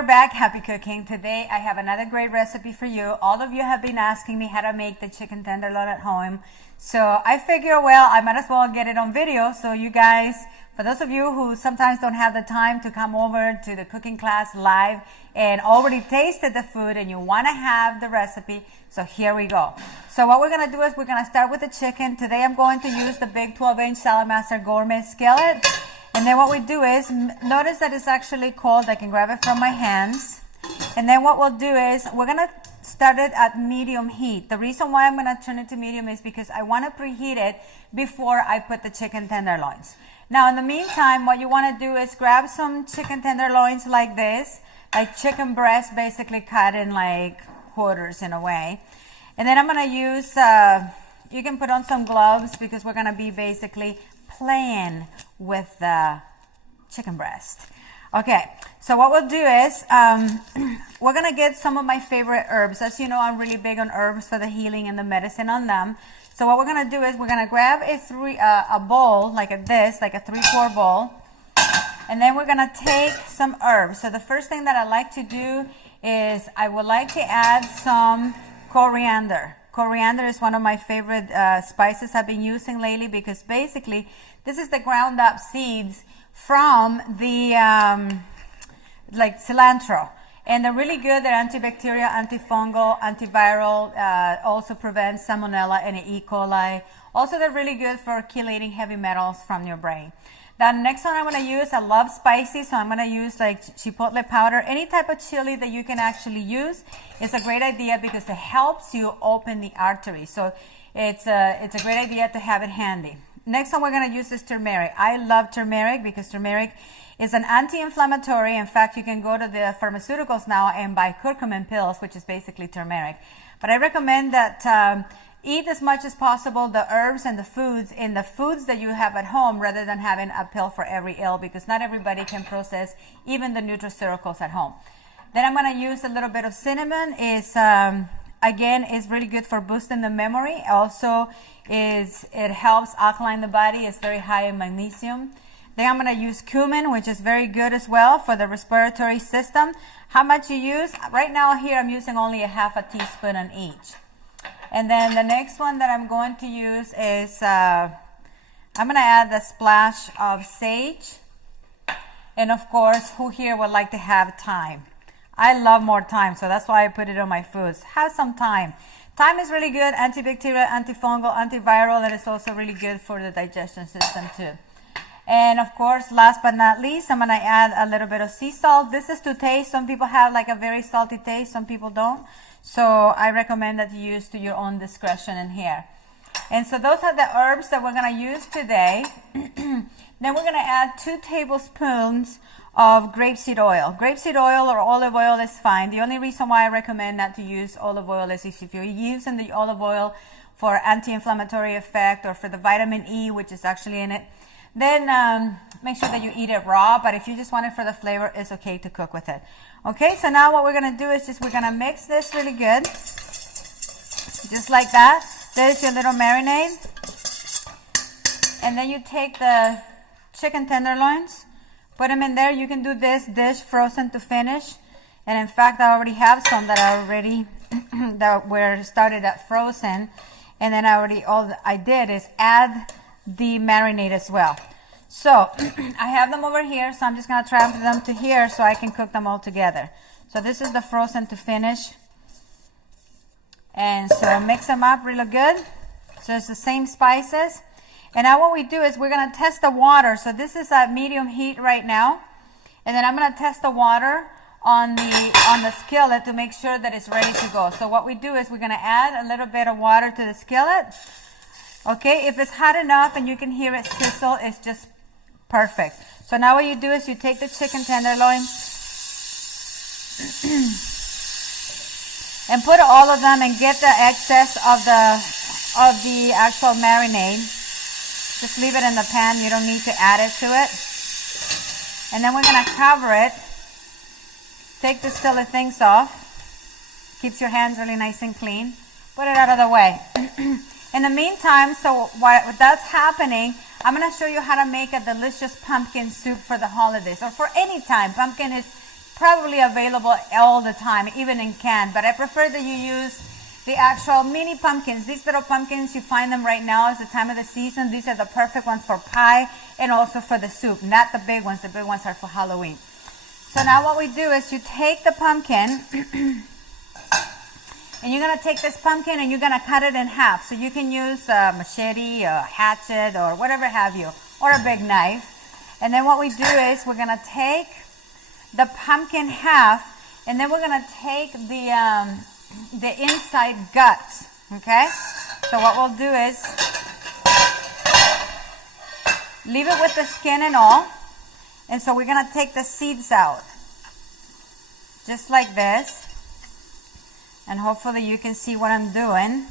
are back. Happy cooking. Today I have another great recipe for you. All of you have been asking me how to make the chicken tenderloin at home. So I figure, well, I might as well get it on video. So you guys, for those of you who sometimes don't have the time to come over to the cooking class live and already tasted the food and you want to have the recipe, so here we go. So what we're going to do is we're going to start with the chicken. Today I'm going to use the big 12-inch Saladmaster Gourmet skillet. And then what we do is, notice that it's actually cold. I can grab it from my hands. And then what we'll do is, we're going to start it at medium heat. The reason why I'm going to turn it to medium is because I want to preheat it before I put the chicken tenderloins. Now in the meantime, what you want to do is grab some chicken tenderloins like this, like chicken breast basically cut in like quarters in a way. And then I'm going to use, you can put on some gloves because we're going to be basically playing with the chicken breast. Okay, so what we'll do is we're gonna get some of my favorite herbs. As you know, I'm really big on herbs for the healing and the medicine on them. So what we're gonna do is we're gonna grab a bowl like this, like a 3/4 bowl, and then we're gonna take some herbs. So the first thing that I like to do is I would like to add some coriander. Coriander is one of my favorite spices I've been using lately because basically this is the ground up seeds from the like cilantro, and they're really good. They're antibacterial, antifungal, antiviral, also prevent salmonella and E. coli. Also they're really good for chelating heavy metals from your brain. The next one I'm going to use, I love spicy, so I'm going to use like chipotle powder. Any type of chili that you can actually use is a great idea because it helps you open the artery. So it's a great idea to have it handy. Next one we're going to use is turmeric. I love turmeric because turmeric is an anti-inflammatory. In fact, you can go to the pharmaceuticals now and buy curcumin pills, which is basically turmeric. But I recommend that eat as much as possible the herbs and the foods in the foods that you have at home rather than having a pill for every ill, because not everybody can process even the nutraceuticals at home. Then I'm going to use a little bit of cinnamon. Again, is really good for boosting the memory. Also, it helps alkaline the body. It's very high in magnesium. Then I'm going to use cumin, which is very good as well for the respiratory system. How much you use? Right now here I'm using only a half a teaspoon on each. And then the next one that I'm going to use is, I'm going to add a splash of sage. And of course, who here would like to have thyme? I love more thyme, so that's why I put it on my foods. Have some thyme. Thyme is really good, antibacterial, antifungal, antiviral, and it's also really good for the digestion system too. And of course, last but not least, I'm going to add a little bit of sea salt. This is to taste. Some people have like a very salty taste, some people don't. So I recommend that you use to your own discretion in here. And so those are the herbs that we're going to use today. Then we're going to add 2 tablespoons of grapeseed oil. Grapeseed oil or olive oil is fine. The only reason why I recommend not to use olive oil is if you're using the olive oil for anti-inflammatory effect or for the vitamin E, which is actually in it, then make sure that you eat it raw. But if you just want it for the flavor, it's okay to cook with it. Okay, so now what we're going to do is we're going to mix this really good. Just like that. There's your little marinade. And then you take the chicken tenderloins, put them in there. You can do this dish frozen to finish. And in fact, I already have some that are already, that were started at frozen. And then all I did is add the marinade as well. So I have them over here, so I'm just going to transfer them to here so I can cook them all together. So this is the frozen to finish. And so mix them up really good. So it's the same spices. And now what we do is we're going to test the water. So this is at medium heat right now. And then I'm going to test the water on the skillet to make sure that it's ready to go. So what we do is we're going to add a little bit of water to the skillet. Okay, if it's hot enough and you can hear it sizzle, it's just perfect. So now what you do is you take the chicken tenderloin and put all of them and get the excess of the actual marinade. Just leave it in the pan. You don't need to add it to it. And then we're going to cover it. Take the silly things off. Keeps your hands really nice and clean. Put it out of the way. In the meantime, so while that's happening, I'm going to show you how to make a delicious pumpkin soup for the holidays or for any time. Pumpkin is probably available all the time, even in can, but I prefer that you use the actual mini pumpkins. These little pumpkins, you find them right now. It's the time of the season. These are the perfect ones for pie and also for the soup, not the big ones. The big ones are for Halloween. So now what we do is you take the pumpkin and you're going to take this pumpkin and you're going to cut it in half. So you can use a machete, a hatchet, or whatever have you, or a big knife. And then what we do is we're going to take the pumpkin half, and then we're going to take the inside guts, okay? So what we'll do is leave it with the skin and all. And so we're going to take the seeds out, just like this. And hopefully you can see what I'm doing.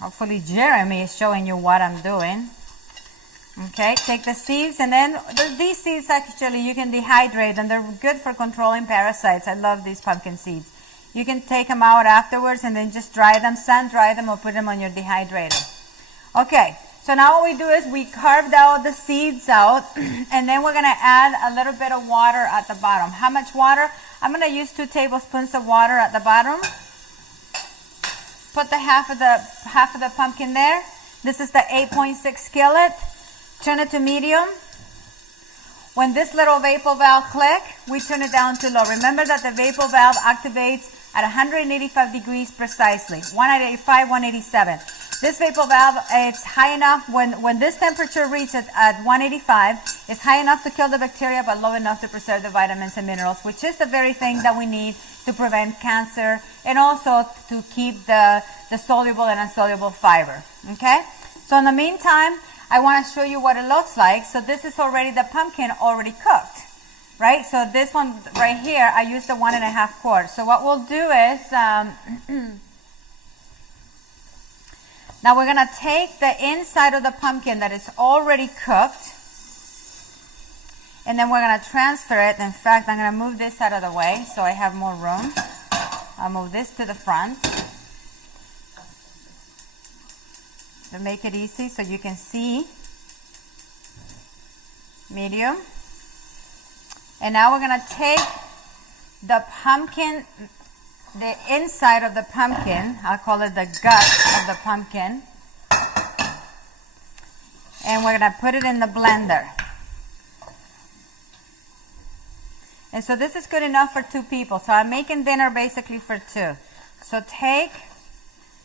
Hopefully Jeremy is showing you what I'm doing. Okay, take the seeds, and then these seeds actually you can dehydrate, and they're good for controlling parasites. I love these pumpkin seeds. You can take them out afterwards and then just dry them, sun dry them, or put them on your dehydrator. Okay, so now what we do is we carved out the seeds out, and then we're going to add a little bit of water at the bottom. How much water? I'm going to use 2 tablespoons of water at the bottom. Put the half of the pumpkin there. This is the 8.6 skillet. Turn it to medium. When this little vapor valve click, we turn it down to low. Remember that the vapor valve activates at 185 degrees precisely. 185, 187. This vapor valve, it's high enough when this temperature reaches at 185, it's high enough to kill the bacteria but low enough to preserve the vitamins and minerals, which is the very thing that we need to prevent cancer and also to keep the soluble and insoluble fiber. Okay? So in the meantime, I want to show you what it looks like. So this is already the pumpkin already cooked, right? So this one right here, I used the 1.5 quart. So what we'll do is, now we're going to take the inside of the pumpkin that is already cooked, and then we're going to transfer it. In fact, I'm going to move this out of the way so I have more room. I'll move this to the front to make it easy so you can see. Medium. And now we're going to take the pumpkin, the inside of the pumpkin, I'll call it the gut of the pumpkin, and we're going to put it in the blender. And so this is good enough for 2 people. So I'm making dinner basically for 2. So take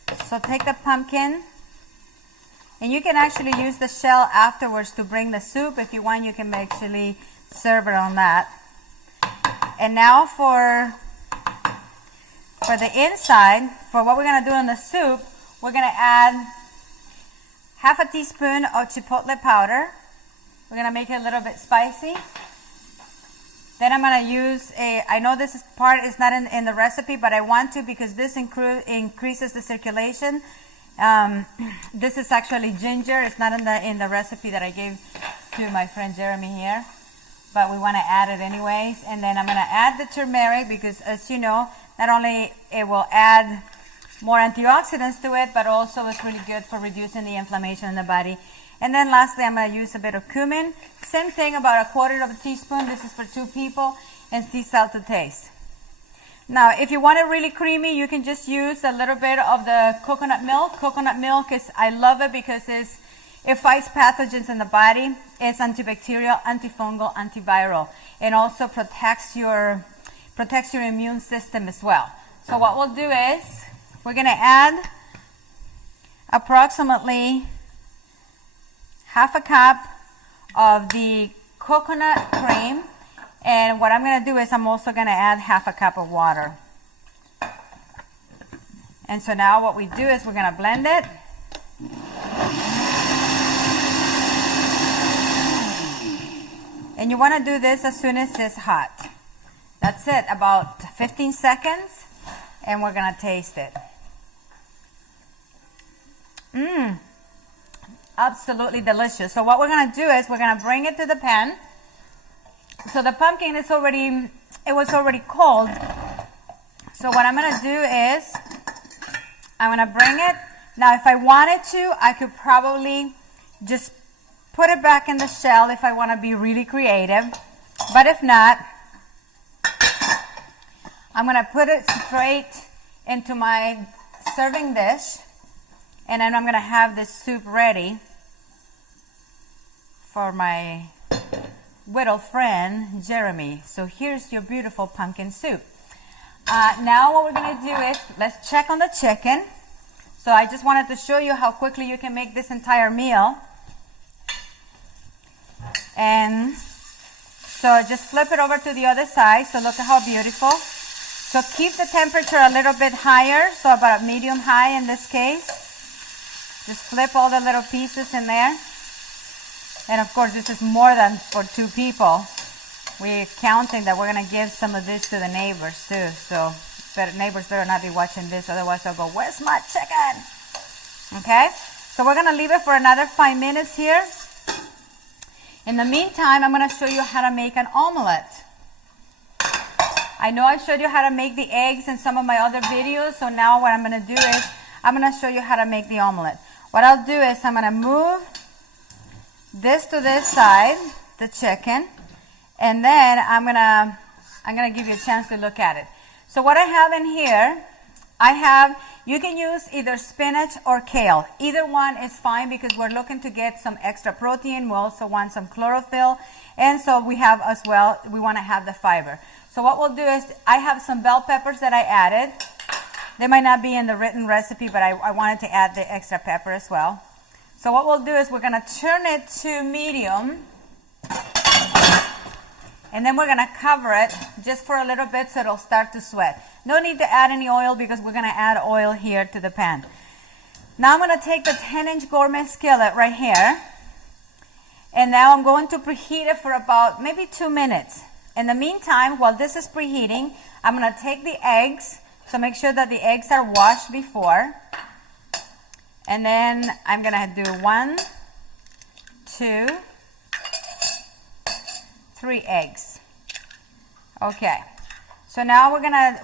the pumpkin, and you can actually use the shell afterwards to bring the soup. If you want, you can actually serve it on that. And now for the inside, for what we're going to do in the soup, we're going to add 1/2 teaspoon of chipotle powder. We're going to make it a little bit spicy. Then I'm going to use I know this part is not in the recipe, but I want to because this increases the circulation. This is actually ginger. It's not in the recipe that I gave to my friend Jeremy here, but we want to add it anyways. And then I'm going to add the turmeric because, as you know, not only it will add more antioxidants to it, but also it's really good for reducing the inflammation in the body. And then lastly, I'm going to use a bit of cumin. Same thing, about 1/4 teaspoon. This is for 2 people, and sea salt to taste. Now, if you want it really creamy, you can just use a little bit of the coconut milk. Coconut milk I love it because it fights pathogens in the body. It's antibacterial, antifungal, antiviral, and also protects your immune system as well. So what we'll do is we're going to add approximately 1/2 cup of the coconut cream. And what I'm going to do is I'm also going to add 1/2 cup of water. And so now what we do is we're going to blend it. And you want to do this as soon as it's hot. That's it, about 15 seconds, and we're going to taste it. Absolutely delicious. So what we're going to do is we're going to bring it to the pan. So the pumpkin is it was already cold. So what I'm going to do is I'm going to bring it. Now if I wanted to, I could probably just put it back in the shell if I want to be really creative. But if not, I'm going to put it straight into my serving dish, and then I'm going to have this soup ready for my little friend Jeremy. So here's your beautiful pumpkin soup. Now what we're going to do is let's check on the chicken. So I just wanted to show you how quickly you can make this entire meal. And so just flip it over to the other side. So look at how beautiful. So keep the temperature a little bit higher, so about medium high in this case. Just flip all the little pieces in there. And of course this is more than for 2 people. We're counting that we're going to give some of this to the neighbors too. So neighbors better not be watching this, otherwise they'll go, where's my chicken? Okay, so we're going to leave it for another 5 minutes here. In the meantime, I'm going to show you how to make an omelette. I know I showed you how to make the eggs in some of my other videos, so now what I'm going to do is I'm going to show you how to make the omelette. What I'll do is I'm going to move this to this side, the chicken, and then I'm going to give you a chance to look at it. So what I have in here, you can use either spinach or kale. Either one is fine because we're looking to get some extra protein. We also want some chlorophyll. And so we have as well, we want to have the fiber. So what we'll do is, I have some bell peppers that I added. They might not be in the written recipe, but I wanted to add the extra pepper as well. So what we'll do is we're going to turn it to medium. And then we're going to cover it just for a little bit so it'll start to sweat. No need to add any oil because we're going to add oil here to the pan. Now I'm going to take the 10-inch gourmet skillet right here. And now I'm going to preheat it for about maybe 2 minutes. In the meantime, while this is preheating, I'm going to take the eggs. So make sure that the eggs are washed before. And then I'm going to do 1, 2, 3 eggs. Okay. So now we're going to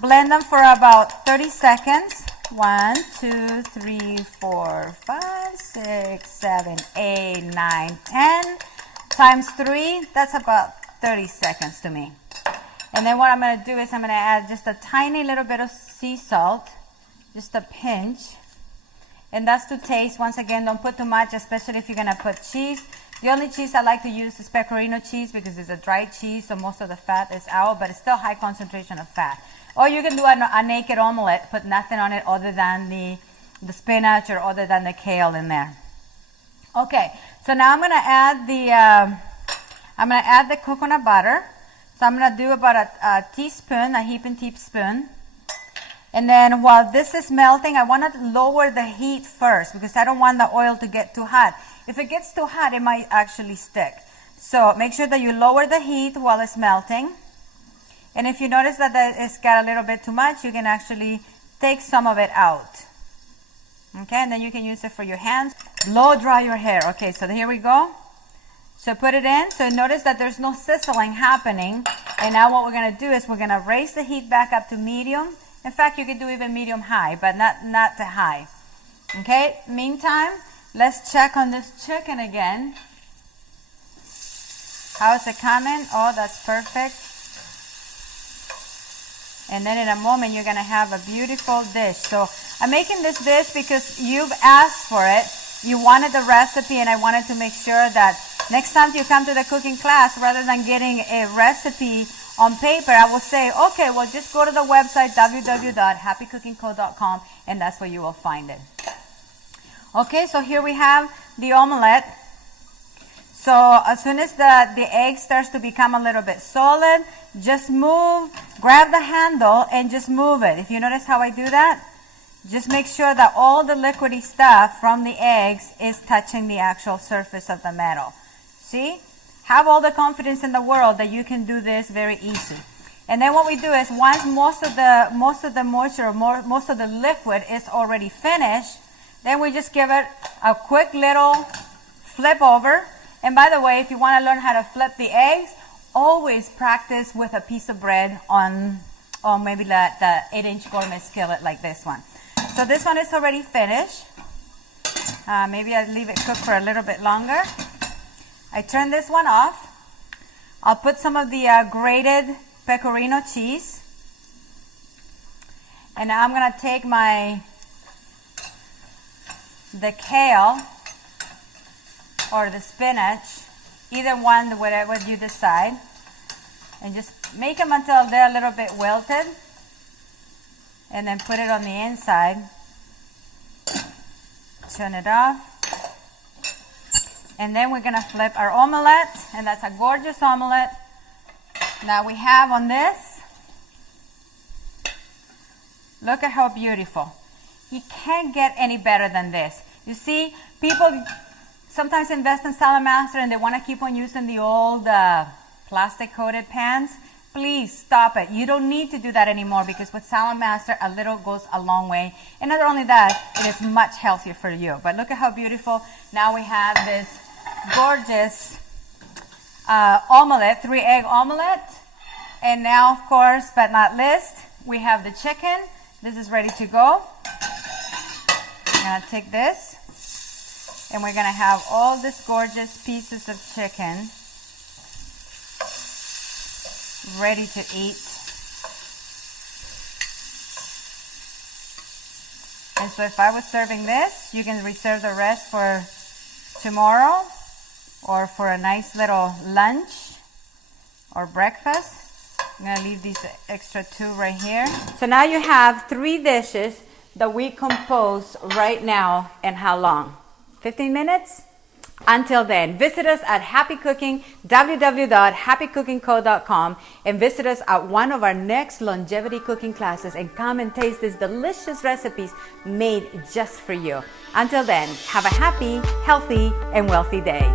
blend them for about 30 seconds. 1, 2, 3, 4, 5, 6, 7, 8, 9, 10 times 3. That's about 30 seconds to me. And then what I'm going to do is I'm going to add just a tiny little bit of sea salt, just a pinch. And that's to taste. Once again, don't put too much, especially if you're going to put cheese. The only cheese I like to use is pecorino cheese because it's a dry cheese, so most of the fat is out, but it's still high concentration of fat. Or you can do a naked omelette, put nothing on it other than the spinach or other than the kale in there. Okay, so now I'm going to add the coconut butter. So I'm going to do about a teaspoon, a heaping teaspoon. And then while this is melting, I want to lower the heat first because I don't want the oil to get too hot. If it gets too hot, it might actually stick. So make sure that you lower the heat while it's melting. And if you notice that it's got a little bit too much, you can actually take some of it out. Okay, and then you can use it for your hands. Blow dry your hair. Okay, so here we go. So put it in. So notice that there's no sizzling happening. And now what we're going to do is we're going to raise the heat back up to medium. In fact, you could do even medium-high, but not too high. Okay, meantime, let's check on this chicken again. How's it coming? Oh, that's perfect. And then in a moment, you're going to have a beautiful dish. So I'm making this dish because you've asked for it. You wanted the recipe, and I wanted to make sure that next time you come to the cooking class, rather than getting a recipe on paper, I will say, okay, well, just go to the website, www.happycookingco.com, and that's where you will find it. Okay, so here we have the omelette. So as soon as the egg starts to become a little bit solid, just grab the handle and just move it. If you notice how I do that, just make sure that all the liquidy stuff from the eggs is touching the actual surface of the metal. See? Have all the confidence in the world that you can do this very easy. And then what we do is once most of the moisture, most of the liquid is already finished, then we just give it a quick little flip over. And by the way, if you want to learn how to flip the eggs, always practice with a piece of bread on maybe the 8-inch gourmet skillet like this one. So this one is already finished. Maybe I'll leave it cook for a little bit longer. I turn this one off. I'll put some of the grated pecorino cheese. And now I'm gonna take the kale or the spinach, either one, whatever you decide, and just make them until they're a little bit wilted, and then put it on the inside. Turn it off, and then we're gonna flip our omelette, and that's a gorgeous omelette. Now we have on this, look at how beautiful. You can't get any better than this. You see, people sometimes invest in Saladmaster and they want to keep on using the old plastic coated pans. Please stop it. You don't need to do that anymore, because with Saladmaster, a little goes a long way. And not only that, it is much healthier for you. But look at how beautiful. Now we have this gorgeous omelette, 3-egg omelette. And now, of course, but not least, we have the chicken. This is ready to go. I'm gonna take this, and we're gonna have all these gorgeous pieces of chicken ready to eat. And so if I was serving this, you can reserve the rest for tomorrow or for a nice little lunch or breakfast. I'm gonna leave these extra 2 right here. So now you have 3 dishes that we compose right now. And how long? 15 minutes? Until then, visit us at Happy Cooking, www.happycookingco.com, and visit us at one of our next longevity cooking classes and come and taste these delicious recipes made just for you. Until then, have a happy, healthy, and wealthy day.